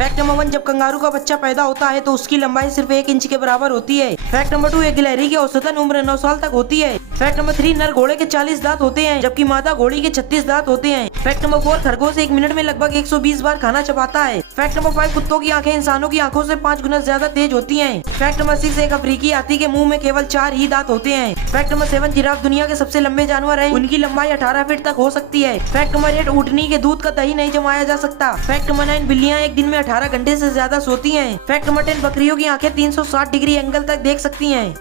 Fact number 1, जब kangaroo का बच्चा पैदा होता है तो उसकी लंबाई सिर्फ 1 इंच के बराबर होती है। फैक्ट नंबर 2, एक गिलहरी की औसतन उम्र 9 साल तक होती है। फैक्ट नंबर 3, नर घोड़े के 40 दांत होते हैं जबकि मादा घोड़ी के 36 दांत होते हैं। फैक्ट नंबर 4, खरगोश 1 मिनट में लगभग 120 बार खाना चबाता है। फैक्ट नंबर 5, कुत्तों की आंखें इंसानों की आंखों से 5 गुना ज्यादा तेज होती हैं। फैक्ट नंबर 6, एक अफ्रीकी हाथी के मुंह में केवल 4 ही दांत होते हैं। फैक्ट नंबर 7, जिराफ दुनिया के सबसे लंबे जानवर है, उनकी लंबाई 18 फीट तक हो सकती है। फैक्ट नंबर 8, ऊँटनी के दूध का दही नहीं जमाया जा सकता। फैक्ट नंबर 9, बिल्लियां एक दिन में 18 घंटे से ज्यादा सोती हैं। फैक्ट नंबर 10, बकरियों की आंखें 360 डिग्री एंगल तक देख सकती हैं।